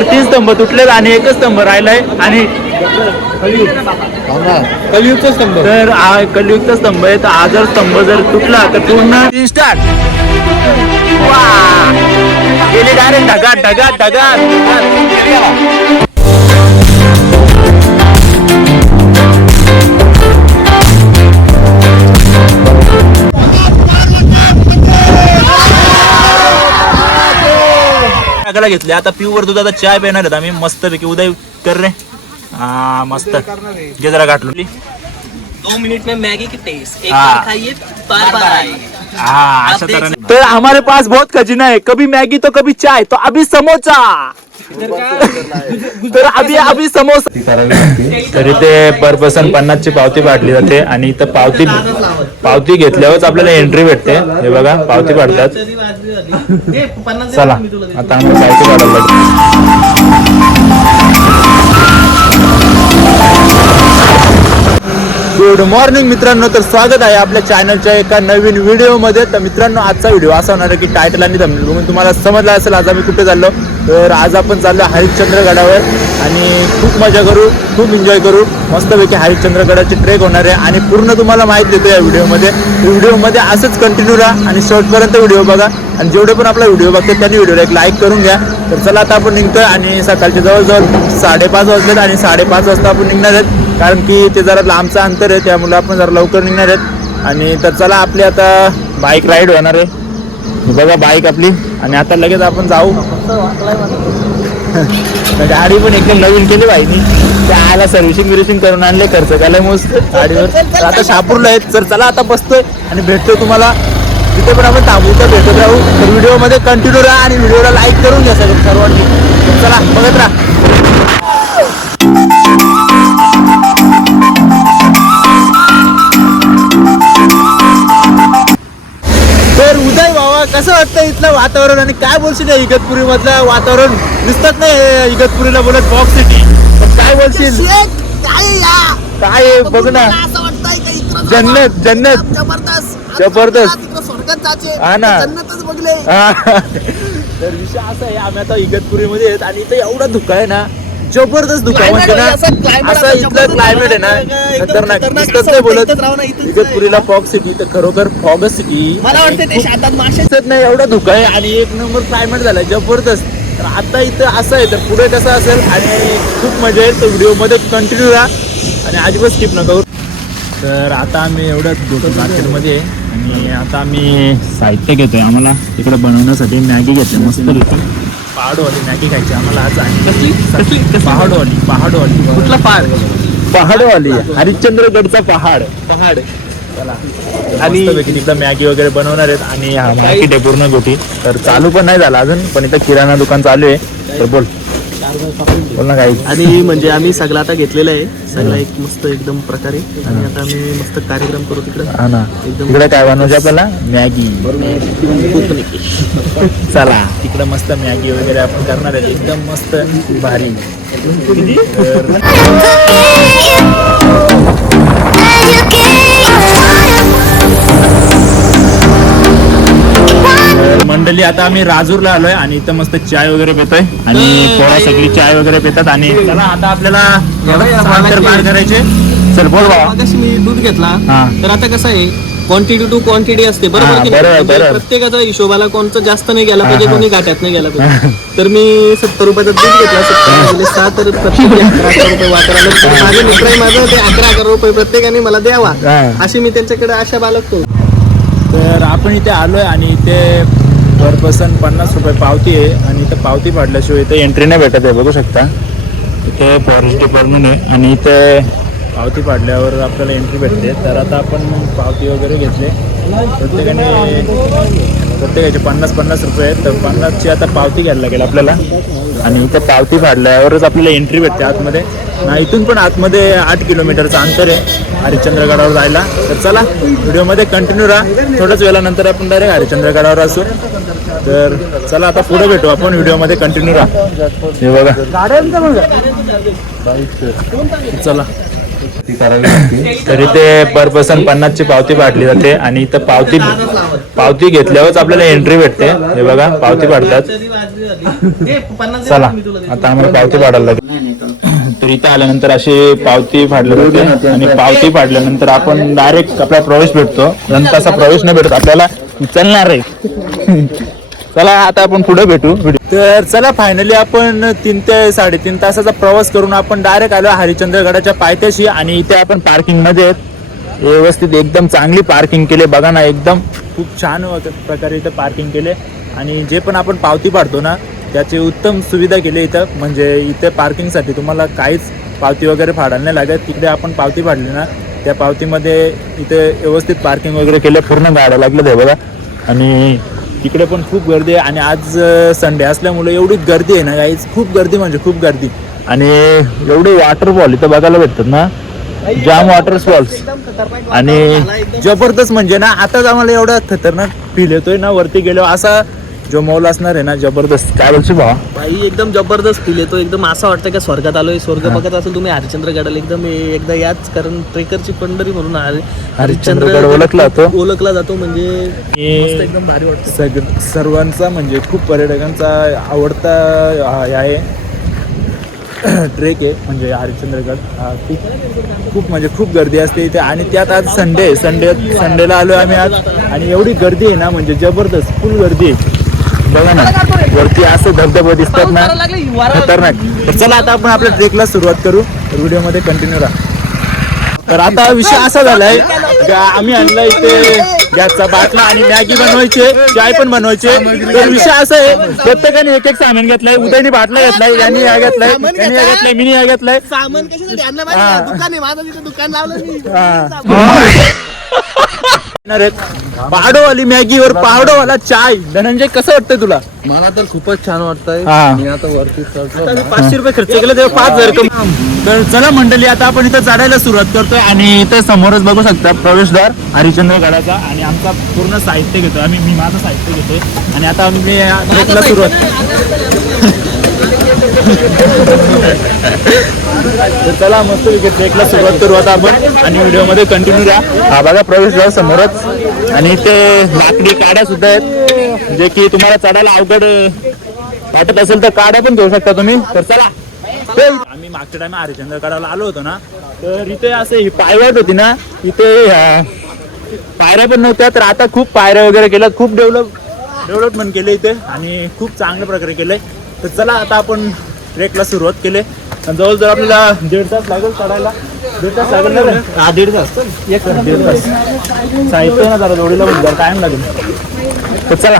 तर 3 स्तंभ तुटलेत आणि एकच स्तंभ राहिलाय आणि कलियुगचा स्तंभ. तर कलियुगचा स्तंभ आहे. तर हा जर स्तंभ जर तुटला तर पूर्ण स्टार्ट गेली डायरेक्ट ढगात ढगात ढगात. घेतले आता प्युअर दुधाचा चाय पिणार आहेत आम्ही मस्त पैकी. उदय कर रे. हा मस्त जे जरा गाठलो 2 मिनट में मैगी की टेस्ट एक बार खाइए बार बार आइए. हाँ अशा तरह. तो हमारे पास बहुत खजीना है. कभी मैगी तो कभी चाय तो अभी समोसा. तर अभी समोसा. तरी ते पर पर्सन 50 ची पावती पाडली जाते आणि इथं पावती घेतल्यावरच आपल्याला एंट्री भेटते. हे बघा पावती पाडतात. चला आता आम्ही पावती पाडायला लागलो. गुड मॉर्निंग मित्रांनो. तर स्वागत आहे आपल्या चॅनलच्या एका नवीन व्हिडिओमध्ये. तर मित्रांनो आजचा व्हिडिओ असा होणार आहे की टायटल आणि थंबनेल बघून तुम्हाला समजलं असेल आज आम्ही कुठे चाललो. तर आज आपण चाललो हरिश्चंद्रगडावर आणि खूप मजा करू, खूप एन्जॉय करू. मस्तपैकी हरिश्चंद्रगडाची ट्रेक होणार आहे आणि पूर्ण तुम्हाला माहिती देतो या व्हिडिओमध्ये असंच कंटिन्यू राहा आणि शेवटपर्यंत व्हिडिओ बघा. आणि जेवढे पण आपला व्हिडिओ बघतात त्यांनी व्हिडिओला एक लाईक करून घ्या. तर चला आता आपण निघतोय आणि सकाळचे जवळजवळ 5:30 वाजलेत आणि 5:30 वाजता आपण निघणार आहेत. कारण की ते जरा लांबचं अंतर आहे त्यामुळे आपण जरा लवकर निघणार आहेत. आणि तर चला आपली आता बाईक राईड होणार आहे. बघा बाईक आपली आणि आता लगेच आपण जाऊ. गाडी पण एकदम नवीन केली बाईनी. त्याला सर्व्हिसिंग करून आणले. खर्च झालाय मस्त गाडीवर. तर आता शहापूरला आहेत. तर चला आता बसतोय आणि भेटतोय तुम्हाला जिथे पण आपण थांबू तर भेटत राहू. तर व्हिडिओमध्ये कंटिन्यू राहा आणि व्हिडिओला लाईक करून घ्या सर्वांनी. चला बघत राहा. तर उदय भावा कसं वाटतं इथलं वातावरण आणि काय बोलशील इगतपुरी मधलं वातावरण? नुसतंच नाही इगतपुरीला बोलत बॉक्स सिटी, काय बोलशील? काय बघ ना जन्नत जबरदस्त हा ना. तर विषय असा आहे आम्ही आता इगतपुरीमध्ये आहेत आणि इथं एवढा धुका आहे ना, जबरदस्त धुका म्हणजे ना. असं इथलं क्लायमेट आहे ना खतरनाक. नुसतंच नाही बोलत इगतपुरीला फॉग सिटी तर खरोखर फॉगच सिटी. मला वाटतं ते शातात मासे नाही एवढा धुका आहे आणि एक नंबर क्लायमेट झालाय जबरदस्त. तर आता इथं असं आहे तर पुढे कसं असेल आणि खूप मजा येईल. तर व्हिडिओमध्ये कंटिन्यू राहा आणि अजिबात स्किप नका करू. तर आता आम्ही एवढं मार्केटमध्ये आणि आता आम्ही साहित्य घेतोय. आम्हाला तिकडे बनवण्यासाठी मॅगी घेतोय मस्त पहाडवाली मॅगी खायची आम्हाला आज आहे. पहाडवाली कुठला पहाडवाली हरिश्चंद्रगडचा पहाड. चला आणि तिथं मॅगी वगैरे बनवणार आहेत आणि हा मार्केट आहे पूर्ण गोटी. तर चालू पण नाही झाला अजून पण इथं किराणा दुकान चालू आहे. तर बोल ना काही. आणि म्हणजे आम्ही सगळं आता घेतलेलं आहे सगळं एक मस्त एकदम प्रकारे आणि आता आम्ही मस्त कार्यक्रम करू तिकडे. हा ना तिकडे काय बनवायचं आपल्याला मॅगी. चला तिकडे मस्त मॅगी वगैरे आपण करणार आहे एकदम मस्त भारी. मंडळी आता आम्ही राजूरला आलोय आणि इथं मस्त चाय वगैरे पितोय आणि पोळा सगळी चाय वगैरे पितात. आणि चला आता आपल्याला पार करायचे. चल बोल बाबा. मी दूध घेतला तर आता कसं आहे क्वांटिटी टू क्वांटिटी असते बरोबर की नाही. प्रत्येकाचा हिशोबाला कोणचं जास्त नाही गेला पाहिजे कोणी घाट्यात नाही गेला पाहिजे. तर मी 70 रुपयाचा दूध घेतला 7 तर प्रत्येकी 11 रुपये वापरायला. माझे मित्र माझं ते 11 रुपये प्रत्येकाने मला द्यावा अशी मी त्यांच्याकडे आशा बाळगतो. तर आपण इथे आलोय आणि इथे पर पर्सन 50 रुपये पावती आहे आणि इथं पावती पाडल्याशिवाय इथे एंट्री नाही भेटत आहे. बघू शकता इथे फॉरेस्ट डिपार्टमेंट आहे आणि इथे पावती पाडल्यावर आपल्याला एंट्री भेटते. तर आता आपण पावती वगैरे घेतले प्रत्येकाचे 50 रुपये आहेत. तर 50ची आता पावती घ्यायला लागेल आपल्याला आणि इथं पावती फाडल्यावरच आपल्याला एंट्री भेटते आतमध्ये. इथून पण आतमध्ये 8 किलोमीटरचं अंतर आहे हरिश्चंद्रगडावर जायला. तर चला व्हिडिओमध्ये कंटिन्यू राहा. थोड्याच वेळानंतर आपण डायरेक्ट हरिश्चंद्रगडावर असू. तर चला आता पुढे भेटू आपण व्हिडिओमध्ये कंटिन्यू राहा. हे बघा चला तर इथे पर पर्सन 50ची पावती पाडली जाते आणि इथं पावती घेतल्यावरच आपल्याला एंट्री भेटते. हे बघा पावती पाडतात. चला आता आम्हाला पावती पाडायला लागेल. तर इथे आल्यानंतर अशी पावती फाडली जाते आणि पावती फाडल्यानंतर आपण डायरेक्ट आपला प्रवेश भेटतो. नंतर असा प्रवेश नाही भेटत आपल्याला, चलणार आहे. चला आता आपण पुढे भेटू. तर चला फायनली आपण 3 ते 3.5 तासाचा प्रवास करून आपण डायरेक्ट आलो हरिश्चंद्रगडाच्या पायथ्याशी. आणि इथे आपण पार्किंग मध्ये व्यवस्थित एकदम चांगली पार्किंग केली. बघा ना, एकदम खूप छान प्रकारे इथे पार्किंग केले. आणि जे पण आपण पावती पाडतो ना त्याची उत्तम सुविधा केली इथं. म्हणजे इथे पार्किंगसाठी तुम्हाला काहीच पावती वगैरे फाडायला नाही लागत. तिकडे आपण पावती फाडली ना त्या पावतीमध्ये इथे व्यवस्थित पार्किंग वगैरे केलं. पूर्ण गाड्या लागलं ते बघा. आणि तिकडे पण खूप गर्दी आहे. आणि आज संडे असल्यामुळे एवढी गर्दी आहे ना गाईज, खूप गर्दी म्हणजे खूप गर्दी. आणि एवढे वॉटरफॉल इथं बघायला भेटतात ना, जाम वॉटरफॉल्स. आणि जबरदस्त म्हणजे ना आताच आम्हाला एवढा खतरनाक फील येतोय ना वरती गेलो. असा जो मॉल असणार आहे ना जबरदस्त. काय बोलशील भावा? भाई एकदम जबरदस्त फील येतो. एकदम असं वाटतं की स्वर्गात आलोय. स्वर्ग बघत असेल तुम्ही हरिश्चंद्रगडाला एकदम एकदा याच, कारण ट्रेकरची पंढरी म्हणून हरिश्चंद्रगड ओळखला जातो. म्हणजे एकदम भारी वाटतं. सर्वांचा म्हणजे खूप पर्यटकांचा आवडता हे आहे ट्रेक आहे म्हणजे हरिश्चंद्रगड. खूप म्हणजे खूप गर्दी असते इथे. आणि त्यात आज संडेला आलो आम्ही आज. आणि एवढी गर्दी आहे ना म्हणजे जबरदस्त, फुल गर्दी आहे. बघा ना वरती असं धबधबे दिसतात ना, खतरनाक. तर चला आता आपण आपल्या ट्रेकला सुरुवात करू. व्हिडिओमध्ये कंटिन्यू राहा. तर आता विषय असा झालाय, आम्ही आणला इथे गॅसचा बाटला आणि मॅगी बनवायचे, चाय पण बनवायचे. तर विषय असा आहे, प्रत्येकाने एक सामान घेतलंय. उदयनी बाटला घेतलाय, यांनी हा घेतलाय, यांनी हा घेतलाय, मिनी हा घेतलाय. सामान कशासाठी आणलं माहिती? दुकान आहे माझं, तिथे दुकान लावलं मी. पहाडोवाली मॅगीवर पहाडोवाला चाय. धनंजय कसं वाटतंय तुला? मला तर खूपच छान वाटतंय. मी आता वरती चढतो. 500 रुपये खर्च केले तेव्हा 5000 कमी. तर चला मंडळी आता आपण इथं चढायला सुरुवात करतोय. आणि इथे समोरच बघू शकता प्रवेशद्वार हरिश्चंद्रगडाचा. आणि आमचा पूर्ण साहित्य घेतोय आम्ही. मी माझं साहित्य घेतोय आणि आता आम्ही ट्रेकला सुरुवात. तर चला मस्त ट्रेकला सुरुवात करू आता आपण. आणि व्हिडिओमध्ये कंटिन्यू राहा. हा बघा प्रवेशद्वार समोरच. आणि इथे लाकडी काड्या सुद्धा आहेत, जे की तुम्हाला चढायला अवघड वाटत असेल तर काड्या पण घेऊ शकता तुम्ही. तर चला. आम्ही मागच्या टाइम हरिश्चंद्रगडाला आलो होतो ना, तर इथे असं ही पायवाट होती ना, इथे पायऱ्या पण नव्हत्या. तर आता खूप पायऱ्या वगैरे केल्यात, खूप डेव्हलपमेंट केले इथे आणि खूप चांगल्या प्रकारे केलंय. तर चला आता आपण ट्रेकला सुरुवात केली. जवळजवळ आपल्याला 1.5 तास लागेल चढायला. 1.5 तास लागेल ना? 1.5 तास. 1.5 तास साहित्य ना जरा जोडीला पण जरा टाइम लागेल. तर चला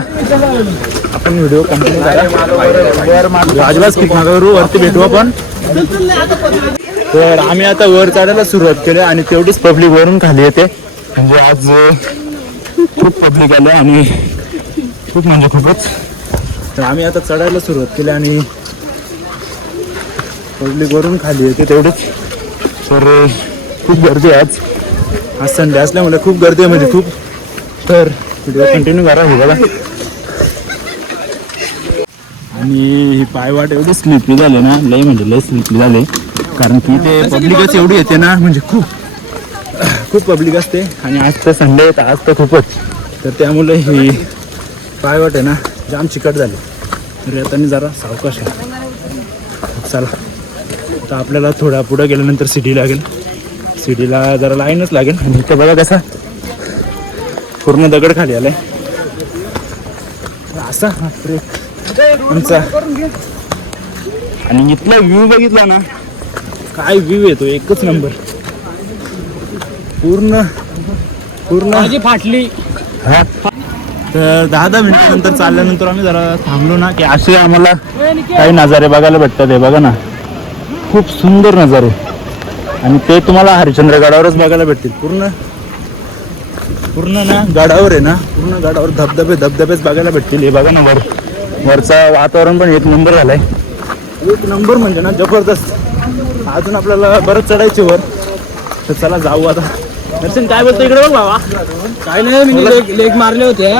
आपण व्हिडिओ कंटिन्यू करा. राजवास किती मागावरू वरती भेटू आपण. तर आम्ही आता वर चढायला सुरुवात केली आणि तेवढीच पब्लिक वरून खाली येते. म्हणजे आज खूप पब्लिक आलं आणि खूप म्हणजे खूपच. तर आम्ही आता चढायला सुरुवात केली आणि पब्लिक वरून खाली येते तेवढेच. तर खूप गर्दी आहे आज संडे असल्यामुळे खूप गर्दी आहे म्हणजे खूप. तर व्हिडिओ कंटिन्यू करा. हे बघा. आणि ही पायवाट एवढी स्लिपी झाली ना, लय म्हणजे लय स्लिपी झाले. कारण की ते पब्लिकच एवढी येते ना, म्हणजे खूप पब्लिक असते. आणि आज तर संडे आहे, आज तर खूपच. तर त्यामुळे ही पायवाट आहे ना जाम चिकट झाली. तर येताना जरा सावकाश आहे. चला तर आपल्याला थोडा पुढं गेल्यानंतर सिटी लागेल. सिटीला जरा लाईनच लागेल. आणि इथं बघा कसा पूर्ण दगड खाली आलाय असा हा ट्रेक आमचा. आणि इथला व्ह्यू बघितला ना, काय व्ह्यू येतो, एकच नंबर. पूर्ण फाटली. हा. तर 10 मिनिटानंतर चालल्यानंतर आम्ही जरा थांबलो ना, की असे आम्हाला काही नजारे बघायला भेटतात. हे बघा ना, खूप सुंदर नजारे. आणि ते तुम्हाला हरिश्चंद्रगडावरच बघायला भेटतील. पूर्ण ना गडावर आहे ना, पूर्ण गडावर धबधबेच बघायला भेटतील. हे बघा ना वरचं वातावरण पण एक नंबर झालंय. एक नंबर म्हणजे ना जबरदस्त. अजून आपल्याला बरंच चढायचे वर. तर चला जाऊ आता. दर्शन काय बोलतो इकडे बघ बाबा. काय नाही, मी लेग मारले होते,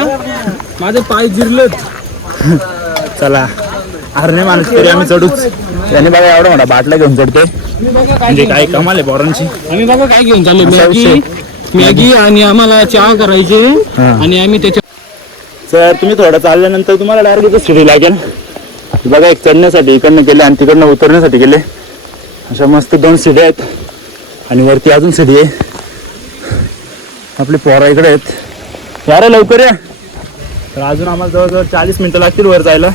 माझे पाय जिरलेत. चला हरणे माणूस तरी आम्ही चढूच. त्याने बघा एवढा मोठा बाटला घेऊन चढते, म्हणजे काय कमाल आहे पोरांची. आम्ही बघा काय घेऊन चाललो, असा विषय. मॅगी आणि आम्हाला चहा करायचे आणि आम्ही त्याच्या सर तुम्ही थोडं चालल्यानंतर तुम्हाला डायरेक्ट इथं शिडी लागेल. बघा एक चढण्यासाठी इकडनं गेले आणि तिकडनं उतरण्यासाठी गेले. अशा मस्त 2 शिड्या आहेत आणि वरती अजून शिडी आहे. आपले पोरा इकडे आहेत, यार लवकर या. तर अजून आम्हाला जवळजवळ 40 मिनिटं लागतील वर जायला.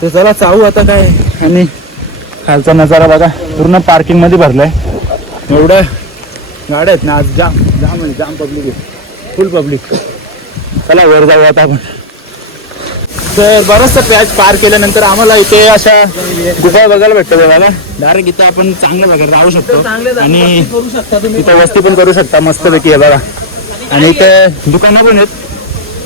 तर चला चालू आता काय. आणि खालचा नजारा बघा, पूर्ण पार्किंग मध्ये भरलाय. एवढं गाड्या आहेत ना आज, जाम जाम म्हणजे जाम पब्लिक आहे, फुल पब्लिक. चला वर जाऊ आता आपण. तर बरंचसं पॅच पार केल्यानंतर आम्हाला इथे अशा गुफा बघायला भेटतं बघा. डायरेक्ट इथं आपण चांगल्या प्रकारे राहू शकतो आणि इथं वस्ती पण करू शकता मस्तपैकी आहे बघा. आणि इथे दुकानं पण आहेत,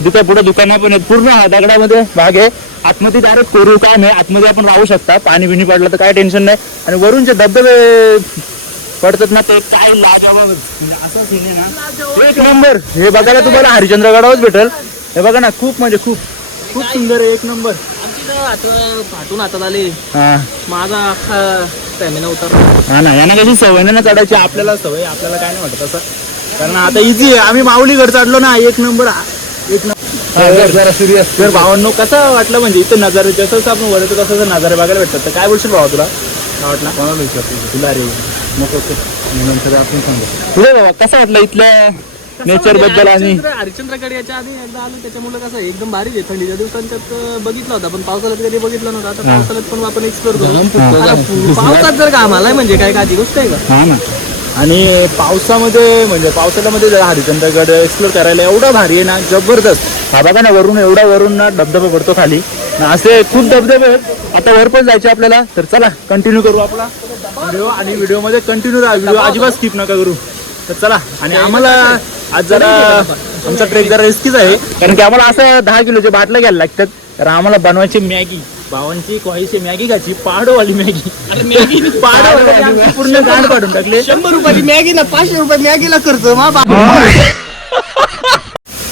तिथे पुढे दुकानं पण आहेत. पूर्ण दगडामध्ये भाग आहे. आतमध्ये डायरेक्ट कोरू काय नाही, आतमध्ये आपण राहू शकता. पाणी बिणी पडलं तर काय टेन्शन नाही. आणि वरून जे धबधबे पडतात ना ते काय लाजवाब, म्हणजे असं सीन आहे ना एक नंबर. हे बघायला तुम्हाला हरिश्चंद्रगडावरच भेटेल. हे बघा ना, खूप म्हणजे खूप खूप सुंदर आहे, एक नंबर. फाटून हातात आले, माझा अख्खा स्टॅमिना उतरला. हा ना, यांना कशी सवय नाही ना चढायची, आपल्याला सवय, आपल्याला काय नाही वाटत असं. कारण आता इझी आहे. आम्ही माऊलीगड चढलो ना, एक नंबर एक नंबर. जरा सिरियस जर भावांनो कसं वाटलं, म्हणजे इथं नजारे जसं आपण वरतो तसं नजारे बघायला भेटतात. तर काय बोलशील भावा, तुला काय वाटलं? कोणाला विचारतो तुला रे, नको नंतर आपण सांगतो. तुला बाबा कसं वाटलं इथल्या नेचर बद्दल? आणि हरिश्चंद्रगड याच्या आधी एकदा आलो, त्याच्यामुळे कसं एकदम भारी आहे. थंडीच्या दिवसांच्यात बघितला होता, पण पावसाळ्यात कधी बघितलं नव्हतं. आता पावसाळ्यात पण आपण एक्सप्लोर करू. पावसात जर का आम्हाला म्हणजे काय काळजी गोष्ट आहे का? हा ना. आणि पावसामध्ये म्हणजे पावसाळ्यामध्ये जर हरिश्चंद्रगड एक्सप्लोर करायला एवढा भारी आहे ना, जबरदस्त. हा बघा ना, वरून एवढा वरून ना धबधबा पडतो खाली. असे खूप धबधबे आहेत. आता वर पण जायचे आपल्याला. तर चला कंटिन्यू करू आपला व्हिडिओ, आणि व्हिडिओमध्ये कंटिन्यू राहा. व्हिडिओ अजिबात स्किप नका करू. तर चला. आणि आम्हाला आज जरा आमचा ट्रेक जरा रिस्कीच आहे, कारण की आम्हाला असं 10 किलोचे बाटल्या घ्यायला लागतात. तर आम्हाला बनवायची मॅगी, भावांची क्वाईची मॅगी खायची, पहाडोवाली मॅगी. पहाडोवाली पूर्ण गांड काढून टाकले. 100 रुपयाची मॅगी ना 500 रुपये मॅगीला खर्च.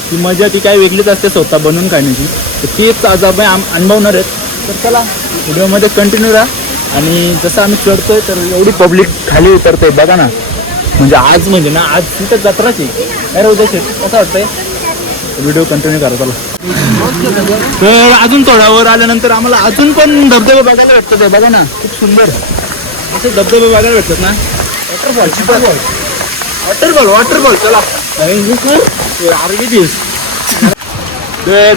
ती मजा ती काय वेगळीच असते स्वतः बनवून खाण्याची. तर तीच आज आपण अनुभवणार आहेत. तर चला व्हिडिओमध्ये कंटिन्यू राहा. आणि जसं आम्ही चढतोय तर एवढी पब्लिक खाली उतरते बघा ना. म्हणजे आज म्हणजे ना, आज तिथं जत्राची अरे उद्या कसं वाटतंय. व्हिडिओ कंटिन्यू करा चला. तर अजून थोडा वर आल्यानंतर आम्हाला अजून पण धबधबे बघायला भेटतात. आहे बघा ना, खूप सुंदर असे धबधबे बघायला भेटतात ना. वॉटरफॉल चला.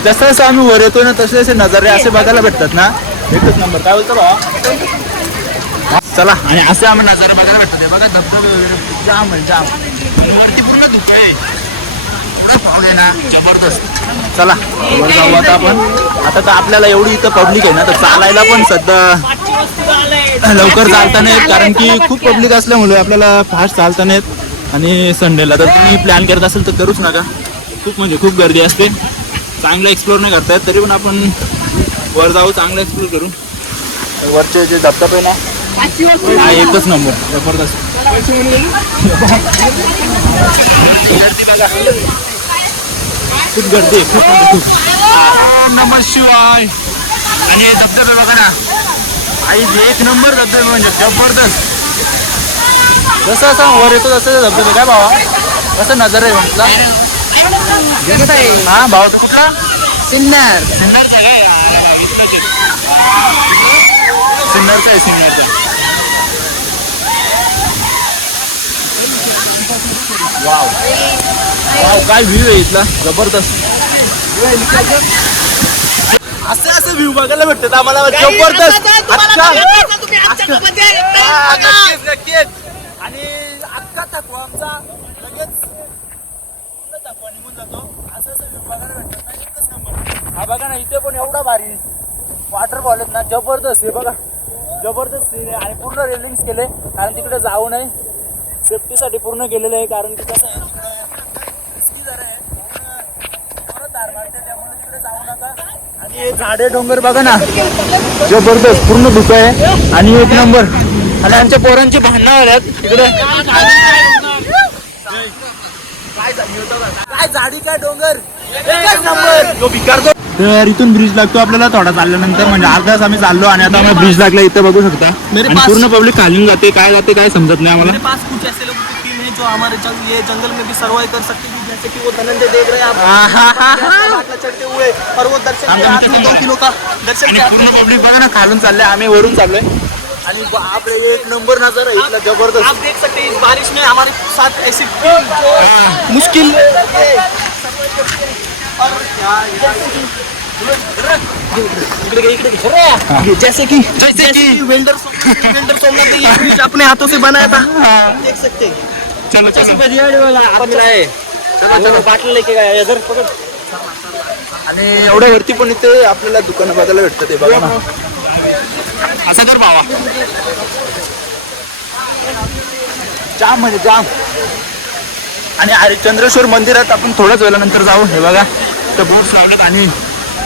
जसं जसं आम्ही वर येतो ना, तसे तसे नजारे असे बघायला भेटतात ना, एकच नंबर. काय बोलतो भावा? चला. आणि असे आम्ही नजारे बघायला भेटतात. बघा धबधबे वगैरे जाम आहे, जाम. वरती पूर्ण धुकं आहे, पुढे पाऊल आहे ना, जबरदस्त. चला वर जाऊ आता आपण. आता तर आपल्याला एवढी इथं पब्लिक आहे ना, तर चालायला पण सध्या लवकर चालता नाहीत, कारण की खूप पब्लिक असल्यामुळे आपल्याला फास्ट चालता नाहीत. आणि संडेला तर तुम्ही प्लॅन करत असेल तर करूच नका. खूप म्हणजे खूप गर्दी असते, चांगलं एक्सप्लोर नाही करता येत. तरी पण आपण वर जाऊ, चांगलं एक्सप्लोर करू. वरचे जे धबधबे ना, हा एकच नंबर, जबरदस्त. खूप गर्दी आहे, खूप म्हणजे खूप. नंबर शिवाय. आणि हे धबधबे बघा ना, आई एक नंबर धबधबे, म्हणजे जबरदस्त. जसं असं वर येतो तसं धबधबे. काय भावा कसं नजर आहे म्हटलं? हा भाऊ तो कुठला? सिन्नरचा काय? सिन्नरचा आहे, सिन्नरचा. वाव वाव, काय व्ह्यू आहे इथला, जबरदस्त. असं व्ह्यू बघायला भेटतात आम्हाला, जबरदस्त. नक्कीच. आणि अख्खा थकवा आमचा लगेच थकवा निघून जातो. असं व्ह्यू बघायला भेटतात ना, एकच नंबर. हा बघा ना, इथे पण एवढा भारी वॉटरफॉल आहेत ना, जबरदस्त. हे बघा जबरदस्त सीन आहे. आणि पूर्ण रेलिंग्स केले, कारण तिकडे जाऊ नये, सेफ्टीसाठी पूर्ण केलेलं आहे. कारण की कसं रिस्की जरा आहे, धार मारते, त्यामुळे तिकडे जाऊ नका. आणि हे झाडे डोंगर बघा ना, जबरदस्त, पूर्ण धुकं आहे आणि एक नंबर. आणि आमच्या पोरांची भांडणं आल्यात तिकडे. काय काय झाडी काय डोंगर एकच नंबर तो भिकारतो. तर इथून ब्रिज लागतो आपल्याला थोडा चालल्यानंतर, म्हणजे अर्धा तास आम्ही चाललो आणि आता आम्हाला ब्रिज लागला इथं बघू शकता. आणि पूर्ण पब्लिक खाली जाते काय समजत नाही आम्हाला. मेरे पास कुछ ऐसे लोगों की टीम है जो हमारे ये जंगल में भी सर्वाइव कर सकते हैं, जैसे कि वो धनंजय देख रहे हैं आप चढ़ते हुए, और वो दर्शन के हाथ में 2 किलो का दर्शन आणि के हाथ पूर्ण में। पब्लिक बघा ना खालून चाललंय, आम्ही वरून चाललोय आणि बापरे एक नंबर नजारा इथला जबरदस्त. आप देख सकते हैं इस बारिश में हमारे साथ ऐसी टीम जो मुश्किल जैसे कि वेल्डर सोमनाथ ने ये ब्रिज अपने हाथों से बनाया था, देख सकते हैं. चलो चलो बाटली लेके गया इधर पकड़. आणि एवढ्या वरती पण इथे आपल्याला दुकानं बघायला भेटतं ते बघा ना. असं कर बाबा, जाम म्हणजे जाम. आणि हरिश्चंद्रेश्वर मंदिरात आपण थोड्याच वेळानंतर जाऊ. हे बघा तर बोर्ड्स लावलेत आणि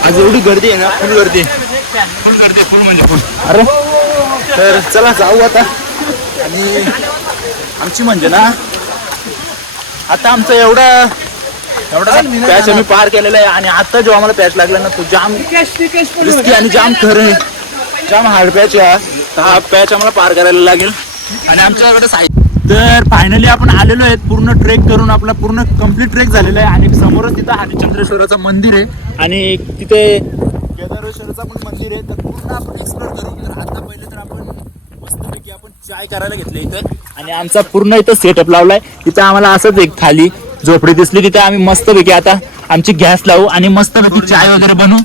आज एवढी गर्दी आहे ना, फुल गर्दी फुल म्हणजे फुल. अरे तर चला जाऊ आता. आणि आमची म्हणजे ना आता आमचं एवढा पॅच आम्ही पार केलेला आहे आणि आता जो आम्हाला पॅच लागला ना तो जाम रिस्की आणि जाम खरं जाम हार्ड पॅच आहे. हा पॅच आम्हाला पार करायला लागेल आणि आमच्याकडे तर फायनली आपण आलेलो आहेत पूर्ण ट्रेक करून. आपला पूर्ण कम्प्लीट ट्रेक झालेला आहे आणि समोरच तिथं हरिश्चंद्रेश्वराचं मंदिर आहे आणि तिथे केदारेश्वराचं पण मंदिर आहे. तर पूर्ण आपण एक्सप्लोर करू. तर आता पहिले तर आपण मस्तपैकी आपण चाय करायला घेतलं इथं आणि आमचा पूर्ण इथं सेटअप लावलाय. इथं आम्हाला असंच एक खाली झोपडी दिसली तिथे आम्ही मस्तपैकी आता आमची गॅस लावू आणि मस्तपैकी चाय वगैरे बनवू.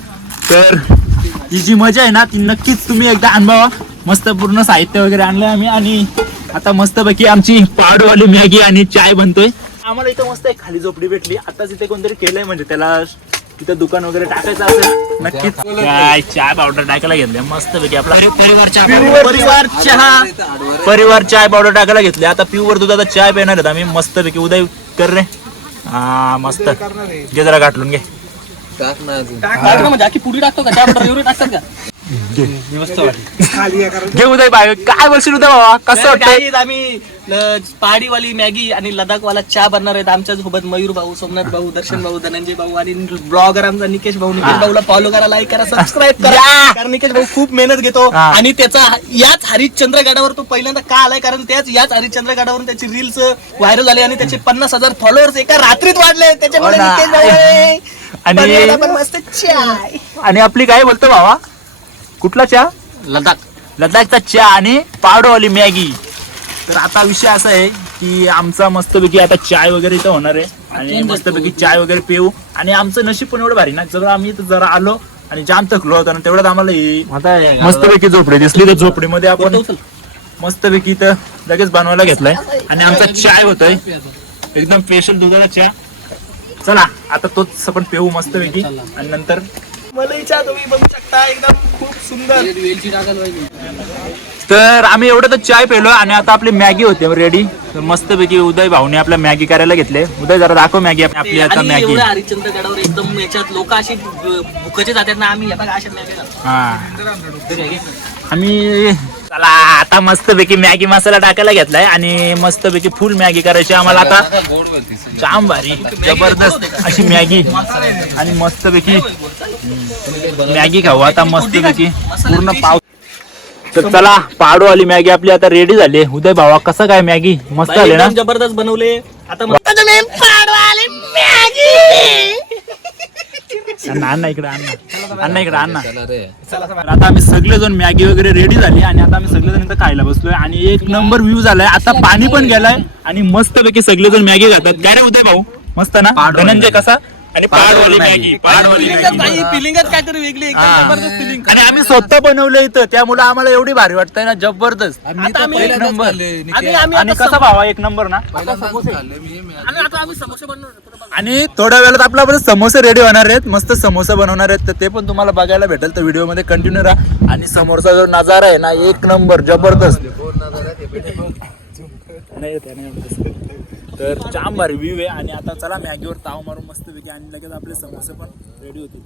तर ही जी मजा आहे ना ती नक्कीच तुम्ही एकदा अनुभवा. मस्त पूर्ण साहित्य वगैरे आणलंय आम्ही आणि आता मस्तपैकी आमची पावडरवाली मॅगी आणि चाय बनतोय. आम्हाला इथं मस्त एक खाली झोपडी भेटली. आताच इथे कोणतरी केलंय, म्हणजे त्याला तिथं दुकान वगैरे टाकायचं असेल नक्कीच. चाय पावडर टाकायला घेतले मस्तपैकी आपला परिवार चाय पावडर टाकायला घेतले. आता प्युअर दुधाचा चाय पिणार आहेत आम्ही मस्तपैकी. उदय कर रे. हा मस्त घे जरा गाठलून घे. म्हणजे आखी पुडी टाकतो का चहा बटर एवढी टाकतात का? घे उदय बाय. काय बोलशील उदय बाबा, कसं वाटतं? आम्ही पहाडीवाली मॅगी आणि लडाखवाला चहा बनणार आहेत आमच्या सोबत. मयूर भाऊ, सोमनाथ भाऊ, दर्शन भाऊ, धनंजय भाऊ आणि ब्लॉगर आमचा निकेश भाऊ. निकेश भाऊला फॉलो करा, लाईक करा, सबस्क्राईब करा. कारण निकेश भाऊ खूप मेहनत घेतो आणि त्याचा याच हरिश्चंद्र गडावर तो पहिल्यांदा का आलाय, कारण याच हरिश्चंद्र गडावरून त्याची रील्स व्हायरल झाली आणि त्याचे 50,000 फॉलोअर्स एका रात्रीत वाढले. त्याच्यामुळे निकेश भाऊ पण मस्त चाय. आणि आपली काय बोलतो बाबा, कुठला चहा? लडाखचा चहा आणि पावडरवाली मॅगी. तर आता विषय असा आहे की आमचा मस्तपैकी आता चाय वगैरे इथं होणार आहे आणि मस्तपैकी चाय वगैरे पिऊ. आणि आमचं नशीब पण एवढं भारी ना, जर आम्ही इथं जरा आलो आणि जाम थकलो होतो ना तेवढ्यात आम्हाला मस्तपैकी झोपडी दिसली. तर झोपडीमध्ये आपण मस्तपैकी इथं लगेच बनवायला घेतलाय आणि आमचा चाय होतोय एकदम स्पेशल दुधाचा चहा. चला आता तोच आपण पिऊ मस्तपैकी आणि नंतर मलाई चहा तुम्ही बघू शकता एकदम खूप सुंदर. तर आम्ही एवढं तर चाय पेलो आणि आता आपली मॅगी होते रेडी. तर मस्तपैकी उदय भाऊने आपल्या मॅगी करायला घेतले. उदय जरा दाखव मॅगी आपली आता मॅगी. एवढ्या हरिश्चंद्र गडावर एकदम याच्यात लोक अशी भुकाचे जातात ना, आम्ही बघा अशा मॅगी घालतो. आम्ही चला आता मस्तपैकी मॅगी मसाला टाकायला घेतलाय आणि मस्तपैकी फुल मॅगी करायची आम्हाला आता. जाम भारी जबरदस्त अशी मॅगी आणि मस्तपैकी मॅगी खाऊ आता मस्तपैकी पूर्ण पाव. तर चला पावडरवाली मॅगी आपली आता रेडी झाली. उदय भावा कसं काय मॅगी मस्त झाली ना? जबरदस्त बनवले. आता अण्णा इकडे अण्णा इकडे अण्णा. आता आम्ही सगळेजण मॅगी वगैरे रेडी झाली आणि आता आम्ही सगळेजण इथं खायला बसलोय आणि एक नंबर व्ह्यू झालाय. आता पाणी पण गेलाय आणि मस्तपैकी सगळेजण मॅगी खातात. काय रे उदय भाऊ मस्त ना? धनंजय कसा? आणि पावडरवाली मॅगी फिलिंगच काहीतरी वेगळी एकदम जबरदस्त फिलिंग. आणि आम्ही स्वतः बनवलं इथं त्यामुळे आम्हाला एवढी भारी वाटतंय ना, जबरदस्त. एक नंबर. आणि कसा भावा एक नंबर ना. आम्ही समोसे बनवणार आणि थोड्या वेळात आपला आपण समोसे रेडी होणार आहेत. मस्त समोसे बनवणार आहेत तर ते पण तुम्हाला बघायला भेटेल. तर व्हिडिओ मध्ये कंटिन्यू राहा. आणि समोरचा जो नजारा आहे ना एक नंबर जबरदस्त. तर जाम भारी व्ह्यू आहे. आणि आता चला मॅगीवर ताव मारून मस्तपैकी आणि लगेच आपले समोसे पण रेडी होतील.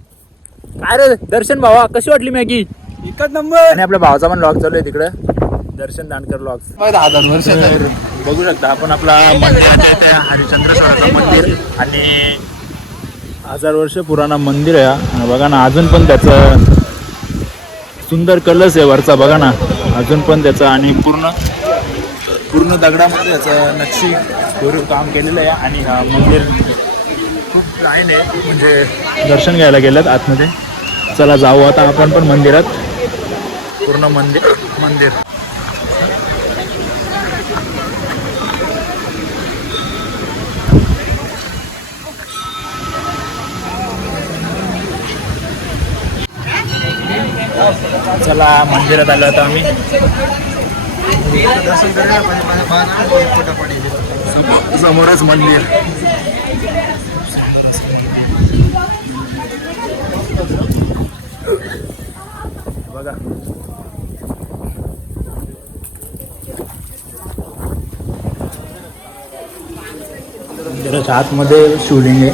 काय रे दर्शन भावा कशी वाटली मॅगी? एकच नंबर. आणि आपल्या भावाचा पण लॉग चालू आहे तिकडे, दर्शन दांडकर लॉग्स. बघू शकता आपण आपला मंदिर हरिश्चंद्रेश्वराचं मंदिर आणि 1000 वर्ष पुराणा मंदिर आहे हा. बघा ना अजून पण त्याचं सुंदर कलश आहे वरचा बघा ना अजून पण त्याचा आणि पूर्ण दगडामध्ये त्याचं नक्षी कोरीव काम केलेलं आहे आणि हा मंदिर खूप लाईन आहे म्हणजे दर्शन घ्यायला गेलं आतमध्ये. चला जाऊ आता आपण पण मंदिरात. पूर्ण मंदिर चला मंदिरात आलो आता आम्ही. समोरच मंदिर बघा. मंदिराच्या आतमध्ये शिवलिंग आहे.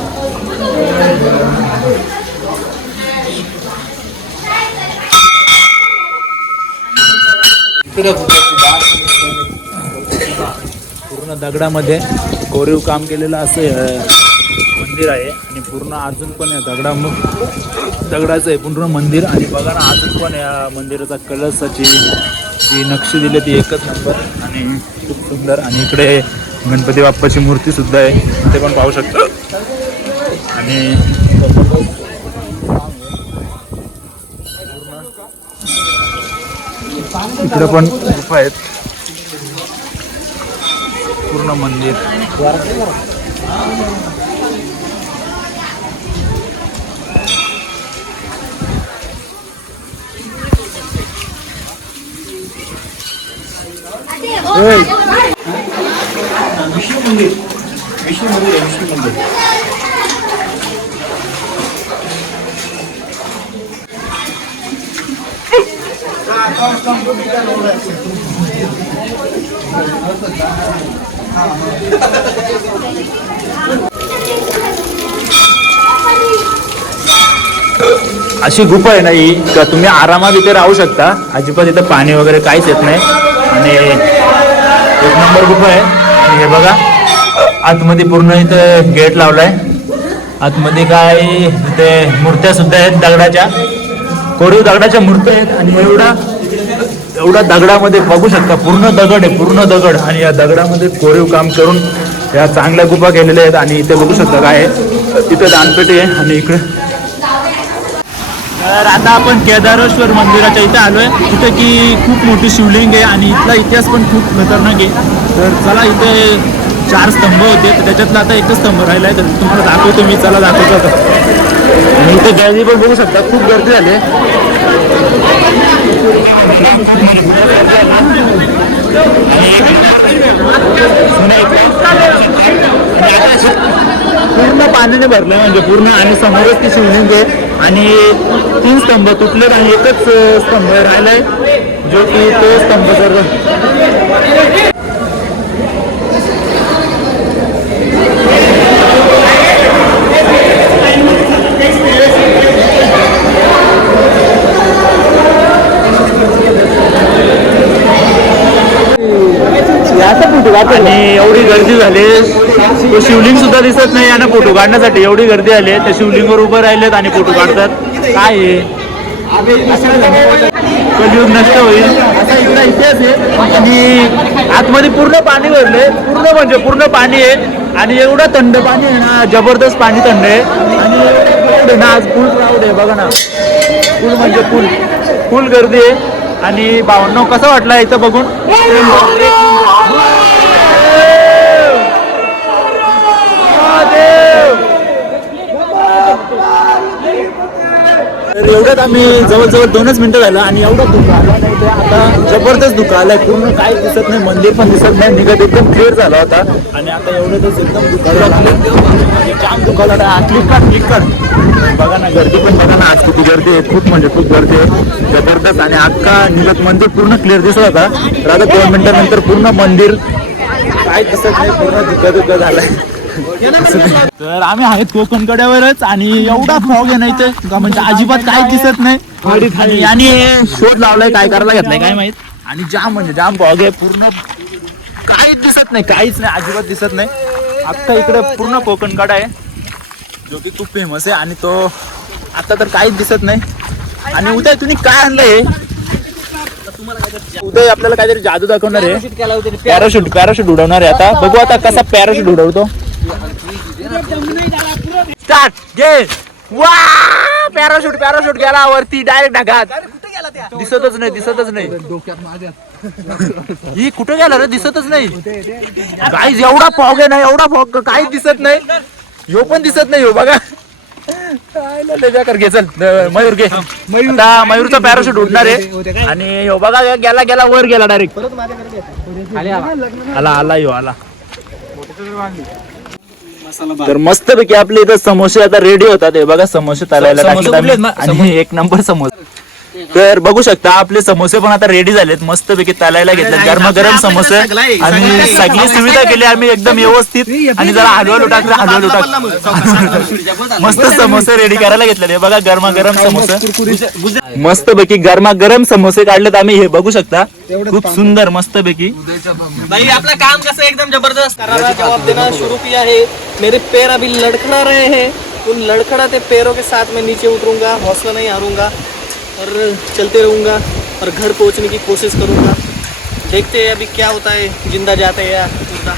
पूर्ण दगडामध्ये कोरीव काम केलेलं असं मंदिर आहे आणि पूर्ण अजून पण या दगडाचं आहे पूर्ण मंदिर. आणि बघा ना अजून पण या मंदिराचा कलशाची जी नक्षी दिली ती एकच नंबर आणि खूप सुंदर. आणि इकडे गणपती बाप्पाची मूर्ती सुद्धा आहे ते पण पाहू शकता. आणि इकडे पण गुफा आहेत. पूर्ण मंदिर विष्णू मंदिर आहे विष्णू मंदिर. अशी गुफा आहे ना ही का तुम्ही आरामात इथे राहू शकता. अजिबात इथं पाणी वगैरे काहीच येत नाही आणि एक नंबर गुफा आहे. हे बघा आतमध्ये पूर्ण इथं गेट लावलाय. आतमध्ये काय इथे मूर्त्या सुद्धा आहेत दगडाच्या कोरीव दगडाच्या मूर्त्या आहेत. आणि एवढा दगडामध्ये बघू शकता पूर्ण दगड आहे पूर्ण दगड. आणि या दगडामध्ये कोरीव काम करून या चांगल्या गुफा केलेल्या आहेत. आणि इथे बघू शकता काय आहे तिथे दानपेटी आहे. आणि इकडे तर आता आपण केदारेश्वर मंदिराच्या इथे आलोय. तिथे की खूप मोठी शिवलिंग आहे आणि इथला इतिहास पण खूप खतरनाक आहे. तर चला इथे 4 स्तंभ होते तर त्याच्यातला आता एकच स्तंभ राहिला आहे तर तुम्हाला दाखवतो मी. चला दाखवतो आता. आणि इथे गर्दी पण बघू शकता खूप गर्दी झाली. पूर्ण पाण्याने भरलंय म्हणजे पूर्ण. आणि समोरच ती शिवलिंग आहे आणि 3 स्तंभ तुटलेत आणि एकच स्तंभ राहिलाय जो की तो स्तंभ सर्व. आणि एवढी गर्दी झाली तो शिवलिंग सुद्धा दिसत नाही आणि फोटो काढण्यासाठी एवढी गर्दी आली. त्या शिवलिंगवर उभं राहिलेत आणि फोटो काढतात. काय आहे कलियुग नष्ट होईल असा इथला इतिहास आहे. आणि आतमध्ये पूर्ण पाणी भरले पूर्ण म्हणजे पूर्ण पाणी आहे. आणि एवढं थंड पाणी आहे ना जबरदस्त पाणी थंड आहे. आणि ना आज फुल क्राऊड आहे बघा ना. फुल म्हणजे फुल गर्दी आहे. आणि भावनो कसा वाटला इथं बघून. तर एवढ्यात आम्ही जवळजवळ 2च मिनिटं झालं आणि एवढं धुकं आलं नाही. ते आता जबरदस्त धुकं आलंय पूर्ण काही दिसत नाही. मंदिर पण दिसत नाही. निघत एकदम क्लिअर झाला होता आणि आता एवढंच एकदम दुखायला आणि जाम दुखावला. क्लिक कर बघा ना गर्दी पण बघा ना आज किती गर्दी आहे. खूप म्हणजे खूप गर्दी आहे जबरदस्त. आणि अख्खा निघत मंदिर पूर्ण क्लिअर दिसत होता. तर आता 2 मिनिटानंतर पूर्ण मंदिर काय दिसत नाही पूर्ण धुकं झालाय. तर आम्ही आहेत कोकण कड्यावरच आणि एवढा फॉग आहे ना इथे म्हणजे अजिबात काय दिसत नाही. आणि शोध लावलाय काय करायला घेतलाय काय माहित. आणि जाम म्हणजे जाम फॉग आहे पूर्ण काहीच दिसत नाही काहीच नाही अजिबात दिसत नाही. आता इकडे पूर्ण कोकण कडा आहे. जो की खूप फेमस आहे आणि तो आता तर काहीच दिसत नाही. आणि उदय तुम्ही काय आणलंय? उदय आपल्याला काहीतरी जादू दाखवणार आहे. पॅराशूट उडवणार आहे. आता बघू आता कसा पॅराशूट उडवतो. स्टार्ट घे. वा पॅराशूट गेला वरती डायरेक्ट ढगात. दिसतच नाही ही कुठे गेला रे? दिसतच नाही गाईज. एवढा फॉग आहे ना, एवढा फॉग काहीच दिसत नाही. ह्यो पण दिसत नाही. हो बघा घे. चल मयूर घे. आता मयूरचा पॅराशूट उडणार आहे आणि ह्यो बघा गेला वर गेला डायरेक्ट. आला ह्यो आला. तर मस्त पैकी आपले इथं समोसे आता रेडी होतात. हे बघा समोसे तळायला टाकलेत आम्ही आणि एक नंबर समोसे. तर बघू शकता आपले समोसे पण आता रेडी झालेत. मस्त पैकी तळायला घेतले गरमागरम समोसे आणि सगळी सुविधा केली आम्ही एकदम व्यवस्थित. आणि जरा हलवालू टाकलं मस्त समोसे रेडी करायला घेतले. बघा गरमागरम समोसे मस्त पैकी गरमागरम समोसे काढलेत आम्ही. हे बघू शकता खूप सुंदर मस्त पैकी. भाई आपला काम कसं एकदम जबरदस्त. जवाब देना शुरू किया है. मेरे पैर अभी लड़खड़ा रहे हैं. उन लड़खड़ाते पैरों के साथ मैं नीचे उतरूंगा. हौसला नहीं हारूंगा और चलते रहूंगा और घर पहुंचने की कोशिश करूंगा. देखते हैं अभी क्या होता है, जिंदा जाते हैं या मुर्दा.